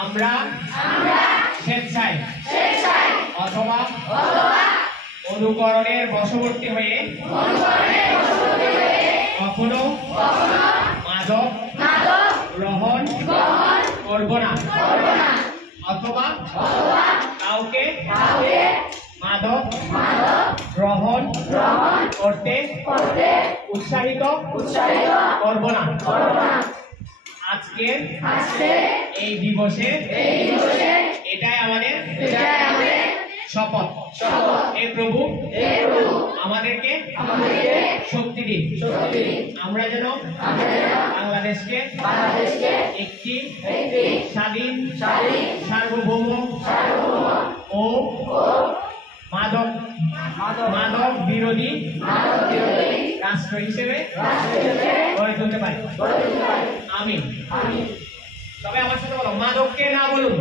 আমরা স্বেচ্ছায় অথবা অনুকরণের বশবর্তী হয়ে কখনো মাদক গ্রহণ করব না অথবা কাউকে মাদক গ্রহণ করতে উৎসাহিত করব না। আজকের এই দিবসে এটাই আমাদের শপথ। হে প্রভু আমাদেরকে শক্তি দিন, আমরা যেন বাংলাদেশকে একটি স্বাধীন সার্বভৌম ও মাদক বিরোধী রাষ্ট্র হিসেবে গড়ে তুলতে পারি। আমিন। তবে আমার সাথে বলো, মাদককে না বলুন।